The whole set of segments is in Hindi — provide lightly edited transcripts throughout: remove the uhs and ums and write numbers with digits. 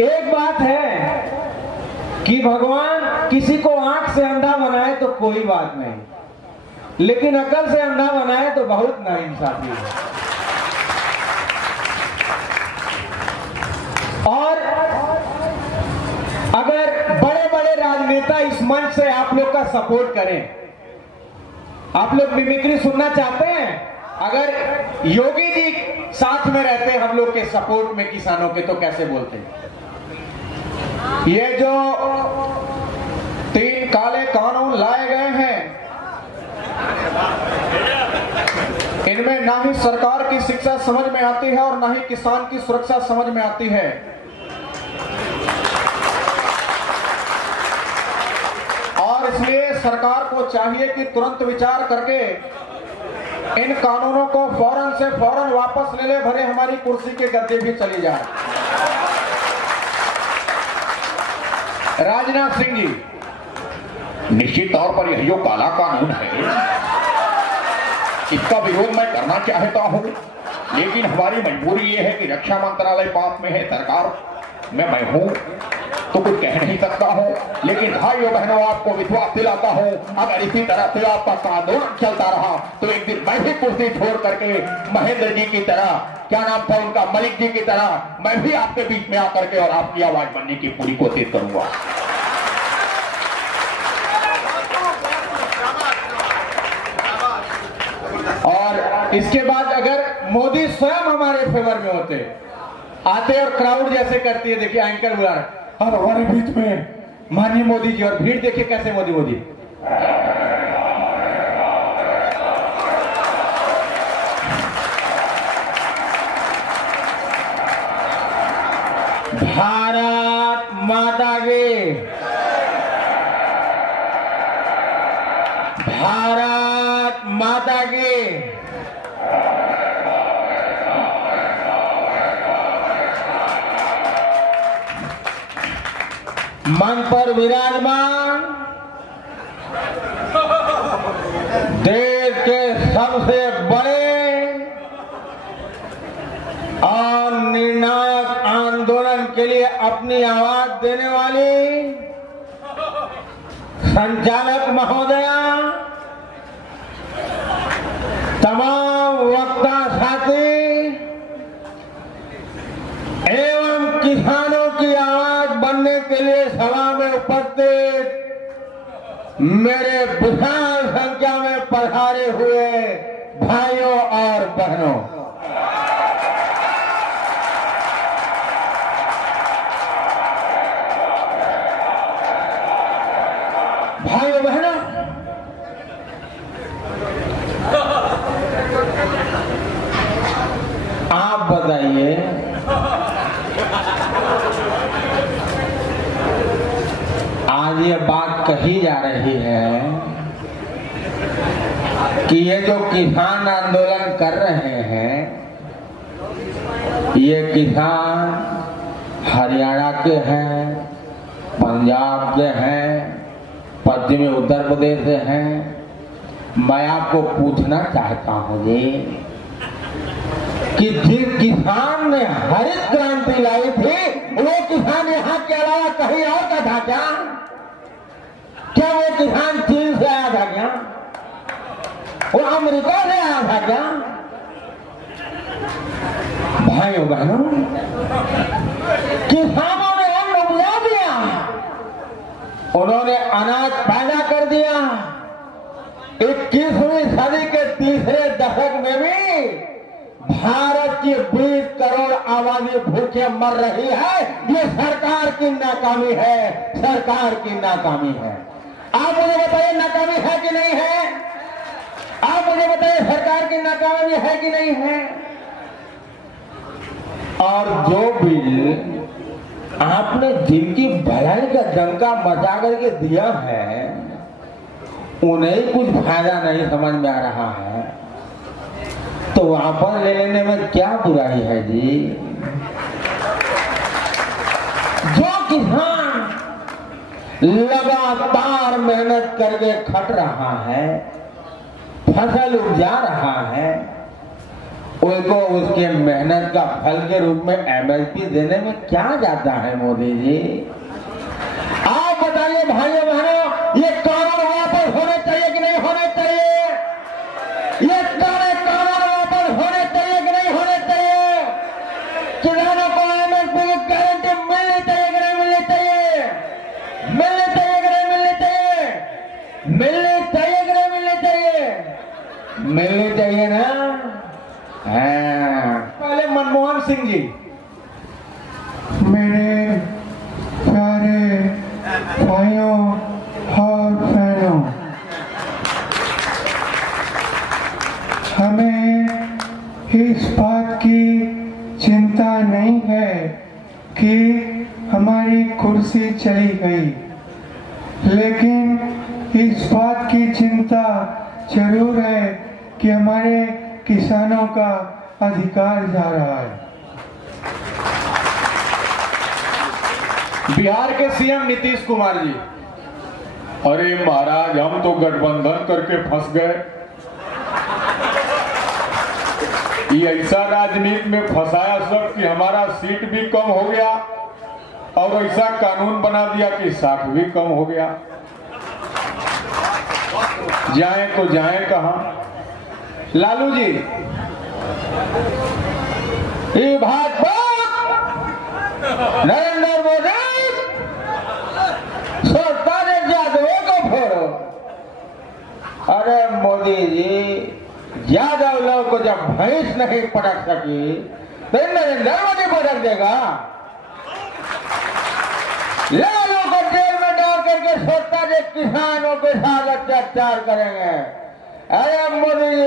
एक बात है कि भगवान किसी को आंख से अंधा बनाए तो कोई बात नहीं, लेकिन अकल से अंधा बनाए तो बहुत नाइंसाफी है। और अगर बड़े बड़े राजनेता इस मंच से आप लोग का सपोर्ट करें, आप लोग मिमिक्री सुनना चाहते हैं, अगर योगी जी साथ में रहते हम लोग के सपोर्ट में किसानों के, तो कैसे बोलते हैं? ये जो 3 काले कानून लाए गए हैं, इनमें ना ही सरकार की शिक्षा समझ में आती है और ना ही किसान की सुरक्षा समझ में आती है। और इसलिए सरकार को चाहिए कि तुरंत विचार करके इन कानूनों को फौरन से फौरन वापस ले ले, भले हमारी कुर्सी के गद्दे भी चली जाए। राजनाथ सिंह जी, निश्चित तौर पर यह जो काला कानून है इसका विरोध मैं करना चाहता हूं, लेकिन हमारी मजबूरी यह है कि रक्षा मंत्रालय पास में है, सरकार में मैं हूं तो कुछ कह नहीं सकता हूं। लेकिन भाइयों बहनों, आपको विश्वास दिलाता हूं, अगर इसी तरह से आपका आंदोलन चलता रहा तो एक दिन मैं भी कुर्सी छोड़ करके महेंद्र जी की तरह, क्या नाम था उनका, मलिक जी की तरह, मैं भी आपके बीच में आकर के और आपकी आवाज बनने की पूरी कोशिश करूंगा। और इसके बाद अगर मोदी स्वयं हमारे फेवर में होते, आते और क्राउड जैसे करती है, देखिए एंकर बुला रहे और हमारे बीच में माननीय मोदी जी, और भीड़ देखिए कैसे मोदी मोदी। भारत माता की, भारत माता की। मन पर विराजमान देश के सबसे बड़े और निर्णायक आंदोलन के लिए अपनी आवाज देने वाली संचालक महोदया, तमाम वक्ता साथी एवं किसानों की आवाज बनने के लिए सभा में उपस्थित मेरे विशाल संख्या में पधारे हुए भाइयों और बहनों, भाइयों बहनों, आप बताइए, आज ये बात कही जा रही है कि ये जो किसान आंदोलन कर रहे हैं, ये किसान हरियाणा के हैं, पंजाब के हैं, पश्चिमी उत्तर प्रदेश से हैं। मैं आपको पूछना चाहता हूँ जी कि जिस किसान ने हरित क्रांति लाई थी, वो किसान यहाँ के अलावा कहीं और का था क्या? क्या वो किसान चीन से आया था क्या? वो अमेरिका से आया था क्या? भाइयों बहनों, किसानों ने अन्न उपजा दिया, उन्होंने अनाज पैदा कर दिया। 21वीं सदी के तीसरे दशक में भी भारत की 20 करोड़ आबादी भूखे मर रही है। ये सरकार की नाकामी है, सरकार की नाकामी है। आप मुझे बताइए नाकामी है कि नहीं है? आप मुझे बताइए सरकार की नाकामी है कि नहीं है? और जो बिल आपने जिनकी भलाई का डंका मचा करके दिया है, उन्हें कुछ फायदा नहीं समझ में आ रहा है, तो वापस ले लेने में क्या बुराई है जी? जो किसान लगातार मेहनत करके खट रहा है, फसल उपजा रहा है, उनको उसके मेहनत का फल के रूप में एमएसपी देने में क्या जाता है मोदी जी? आप बताइए भाइयों बहनों, ये कानून वापस होने चाहिए कि नहीं होने चाहिए? ये कानून वापस होने चाहिए कि नहीं होने चाहिए? किसानों को एमएसपी की गारंटी मिलनी चाहिए कि नहीं मिलनी चाहिए? मिलनी चाहिए कि नहीं मिलनी चाहिए? मिलनी चाहिए कि नहीं मिलनी चाहिए? मिलनी चाहिए ना? हाँ। पहले मनमोहन सिंह जी। मेरे प्यारे भाइयों और बहनों, हमें इस बात की चिंता नहीं है कि हमारी कुर्सी चली गई, लेकिन इस बात की चिंता जरूर है कि हमारे किसानों का अधिकार जा रहा है। बिहार के सीएम नीतीश कुमार जी। अरे महाराज, हम तो गठबंधन करके फंस गए। ये ऐसा राजनीति में फंसाया सब कि हमारा सीट भी कम हो गया और ऐसा कानून बना दिया कि साख भी कम हो गया। जाए तो जाए कहां? लालू जी, ये भाजपा नरेंद्र मोदी सरदार यादवों को फोड़ो। अरे मोदी जी, यादव लोग को जब भैंस नहीं पटक सकी तो नरेंद्र मोदी पटक देगा? लालू को जेल में डाल करके सोचता है किसानों के साथ अत्याचार करेंगे। अरे मोदी जी,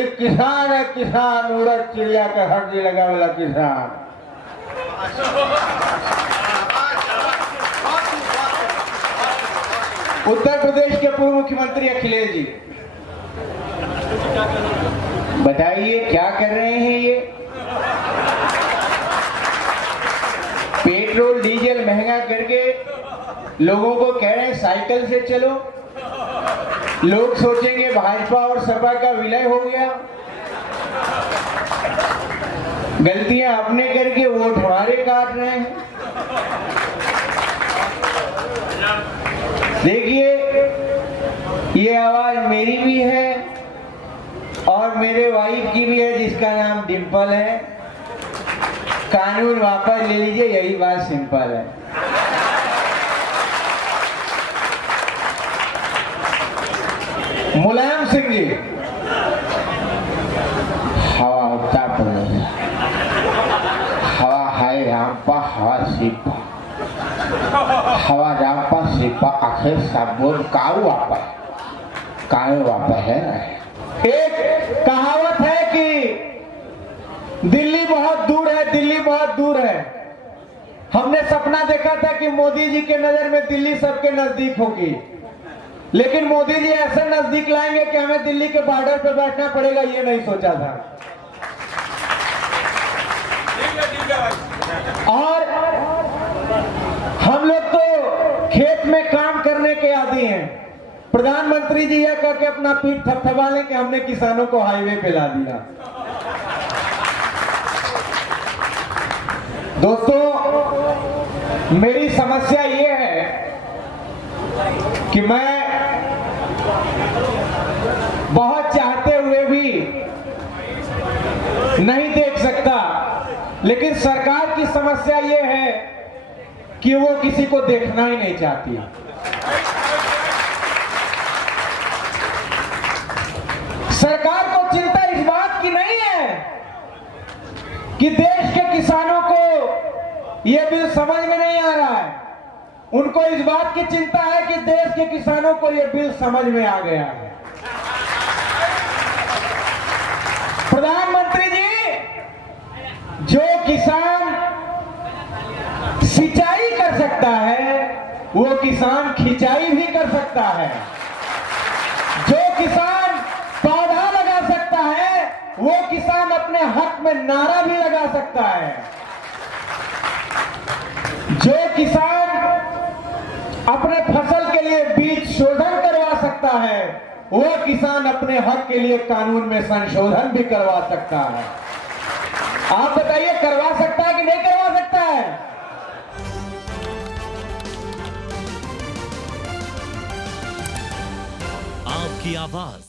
एक किसान है, किसान उड़द चिड़िया के हड्डी लगा वाला किसान। उत्तर प्रदेश के पूर्व मुख्यमंत्री अखिलेश जी, बताइए क्या कर रहे हैं ये? पेट्रोल डीजल महंगा करके लोगों को कह रहे हैं साइकिल से चलो। लोग सोचेंगे भाजपा और सपा का विलय हो गया। गलतियां अपने करके वोट हमारे काट रहे हैं। देखिए, ये आवाज मेरी भी है और मेरे वाइफ की भी है, जिसका नाम डिंपल है। कानून वापस ले लीजिए, यही बात सिंपल है। मुलायम सिंह जी, हवा उत्तर प्रदेश, हवा है रामपा, हवा सिपा, हवा रामपा सिपा आखिर सब बोल काऊ वापस है। एक कहावत है कि दिल्ली बहुत दूर है, दिल्ली बहुत दूर है। हमने सपना देखा था कि मोदी जी के नजर में दिल्ली सबके नजदीक होगी, लेकिन मोदी जी ऐसे नजदीक लाएंगे कि हमें दिल्ली के बॉर्डर पर बैठना पड़ेगा, ये नहीं सोचा था। और हम लोग तो खेत में काम करने के आदी हैं। प्रधानमंत्री जी यह करके अपना पीठ थपथपा लें कि हमने किसानों को हाईवे पे ला दिया। दोस्तों, मेरी समस्या ये है कि मैं बहुत चाहते हुए भी नहीं देख सकता, लेकिन सरकार की समस्या ये है कि वो किसी को देखना ही नहीं चाहती। सरकार को चिंता इस बात की नहीं है कि देश के किसानों को यह बिल समझ में नहीं आ रहा है। उनको इस बात की चिंता है कि देश के किसानों को यह बिल समझ में आ गया है। प्रधानमंत्री जी, जो किसान सिंचाई कर सकता है वो किसान खिंचाई भी कर सकता है। जो किसान पौधा लगा सकता है वो किसान अपने हक में नारा भी लगा सकता है। जो किसान अपने फसल के लिए बीज शोधन करवा सकता है वो किसान अपने हक के लिए कानून में संशोधन भी करवा सकता है। आप बताइए, करवा सकता है कि नहीं करवा सकता है? आपकी आवाज